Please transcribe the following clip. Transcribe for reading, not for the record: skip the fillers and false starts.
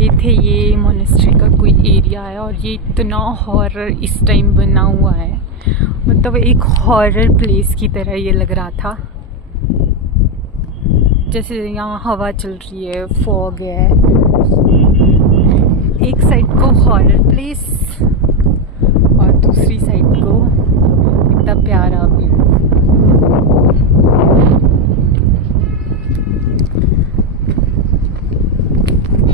गए थे ये मोनेस्ट्री का कोई एरिया है और ये इतना हॉरर इस टाइम बना हुआ है, मतलब एक हॉरर प्लेस की तरह ये लग रहा था। जैसे यहाँ हवा चल रही है, फॉग है, एक साइड को हॉरर प्लेस और दूसरी साइड को इतना प्यारा व्यू।